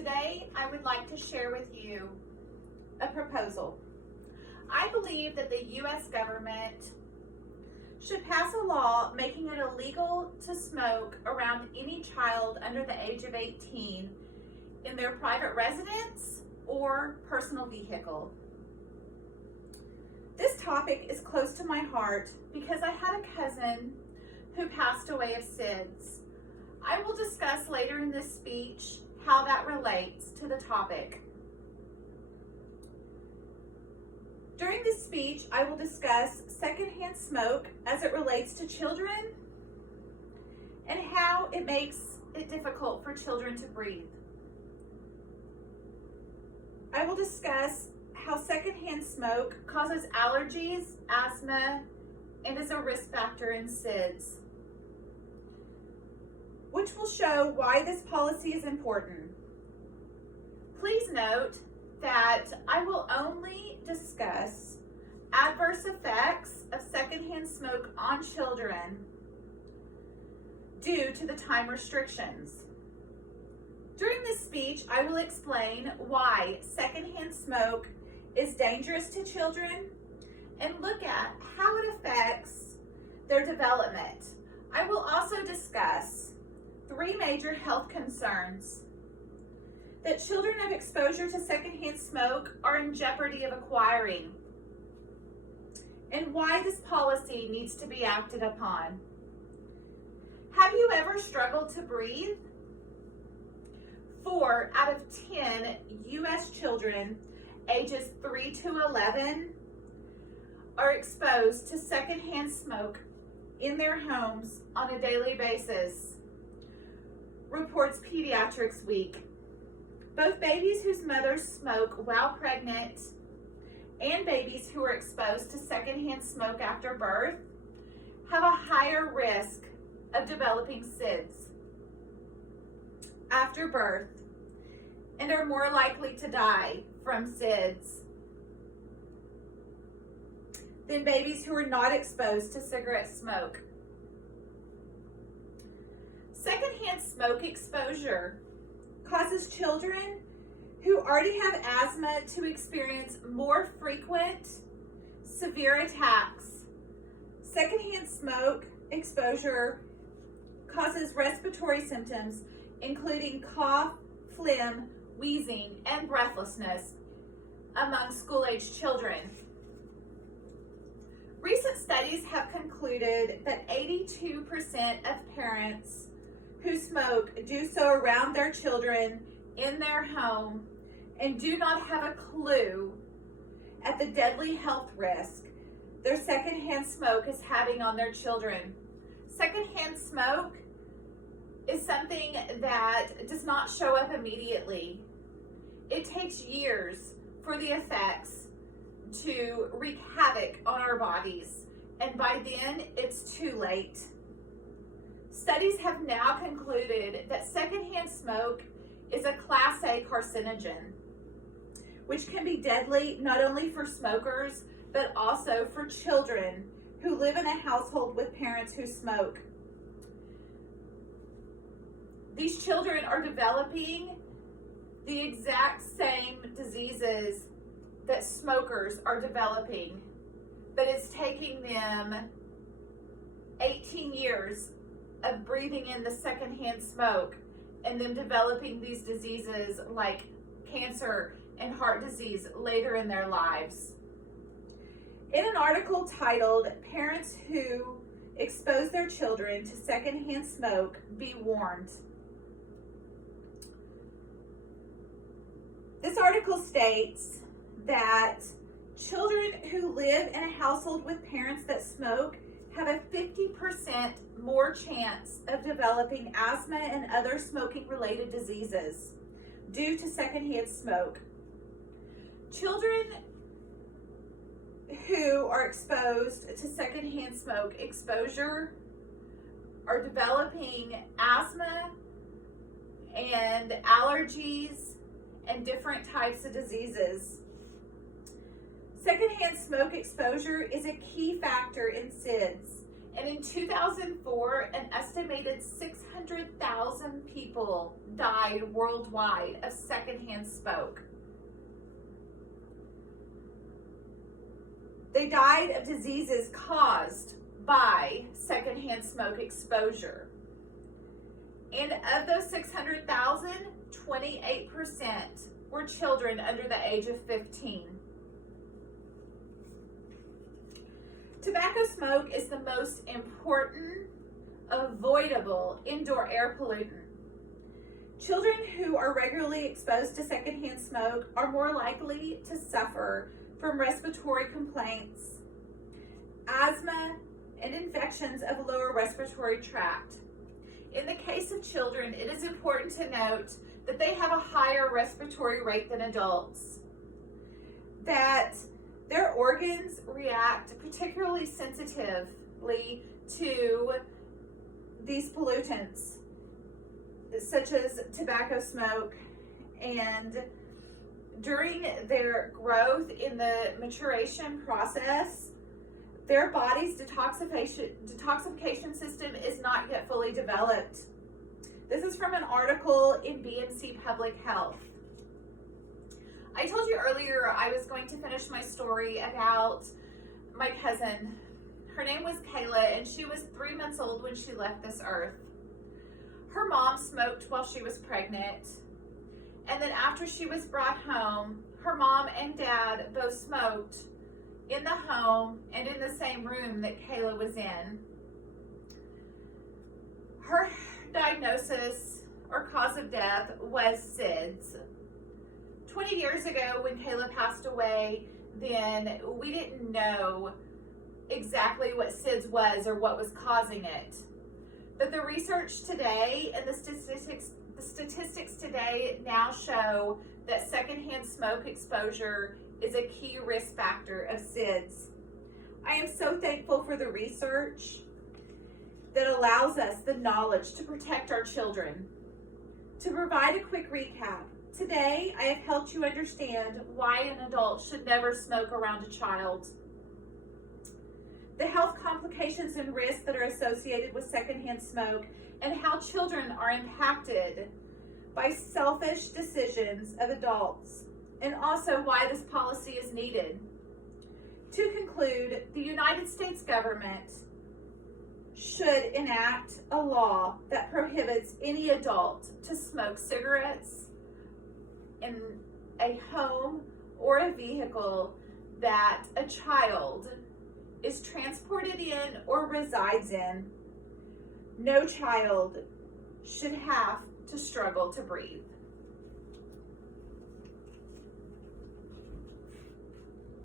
Today, I would like to share with you a proposal. I believe that the U.S. government should pass a law making it illegal to smoke around any child under the age of 18 in their private residence or personal vehicle. This topic is close to my heart because I had a cousin who passed away of SIDS. I will discuss later in this speech how that relates to the topic. During this speech, I will discuss secondhand smoke as it relates to children and how it makes it difficult for children to breathe. I will discuss how secondhand smoke causes allergies, asthma, and is a risk factor in SIDS, which will show why this policy is important. Please note that I will only discuss adverse effects of secondhand smoke on children due to the time restrictions. During this speech, I will explain why secondhand smoke is dangerous to children and look at how it affects their development. I will also discuss 3 major health concerns that children of exposure to secondhand smoke are in jeopardy of acquiring, and why this policy needs to be acted upon. Have you ever struggled to breathe? 4 out of 10 U.S. children ages 3 to 11 are exposed to secondhand smoke in their homes on a daily basis, reports Pediatrics Week. Both babies whose mothers smoke while pregnant and babies who are exposed to secondhand smoke after birth have a higher risk of developing SIDS after birth and are more likely to die from SIDS than babies who are not exposed to cigarette smoke. Secondhand smoke exposure causes children who already have asthma to experience more frequent, severe attacks. Secondhand smoke exposure causes respiratory symptoms, including cough, phlegm, wheezing, and breathlessness among school-aged children. Recent studies have concluded that 82% of parents who smoke do so around their children in their home and do not have a clue at the deadly health risk their secondhand smoke is having on their children. Secondhand smoke is something that does not show up immediately. It takes years for the effects to wreak havoc on our bodies, and by then it's too late. Studies have now concluded that secondhand smoke is a Class A carcinogen, which can be deadly not only for smokers, but also for children who live in a household with parents who smoke. These children are developing the exact same diseases that smokers are developing, but it's taking them 18 years of breathing in the secondhand smoke and then developing these diseases like cancer and heart disease later in their lives. In an article titled "Parents Who Expose Their Children to Secondhand Smoke, Be Warned," this article states that children who live in a household with parents that smoke have a 50% more chance of developing asthma and other smoking-related diseases due to secondhand smoke. Children who are exposed to secondhand smoke exposure are developing asthma and allergies and different types of diseases. Secondhand smoke exposure is a key factor in SIDS And in 2004, an estimated 600,000 people died worldwide of secondhand smoke. They died of diseases caused by secondhand smoke exposure. And of those 600,000, 28% were children under the age of 15. Tobacco smoke is the most important, avoidable indoor air pollutant. Children who are regularly exposed to secondhand smoke are more likely to suffer from respiratory complaints, asthma, and infections of the lower respiratory tract. In the case of children, it is important to note that they have a higher respiratory rate than adults, that their organs react particularly sensitively to these pollutants, such as tobacco smoke, and during their growth in the maturation process, their body's detoxification system is not yet fully developed. This is from an article in BMC Public Health. I told you earlier I was going to finish my story about my cousin. Her name was Kayla, and she was 3 months old when she left this earth. Her mom smoked while she was pregnant, and then after she was brought home, her mom and dad both smoked in the home and in the same room that Kayla was in. Her diagnosis or cause of death was SIDS. 20 years ago when Kayla passed away, then we didn't know exactly what SIDS was or what was causing it. But the research today and the statistics today now show that secondhand smoke exposure is a key risk factor of SIDS. I am so thankful for the research that allows us the knowledge to protect our children. To provide a quick recap, today I have helped you understand why an adult should never smoke around a child, the health complications and risks that are associated with secondhand smoke, and how children are impacted by selfish decisions of adults, and also why this policy is needed. To conclude, the United States government should enact a law that prohibits any adult to smoke cigarettes in a home or a vehicle that a child is transported in or resides in. No child should have to struggle to breathe.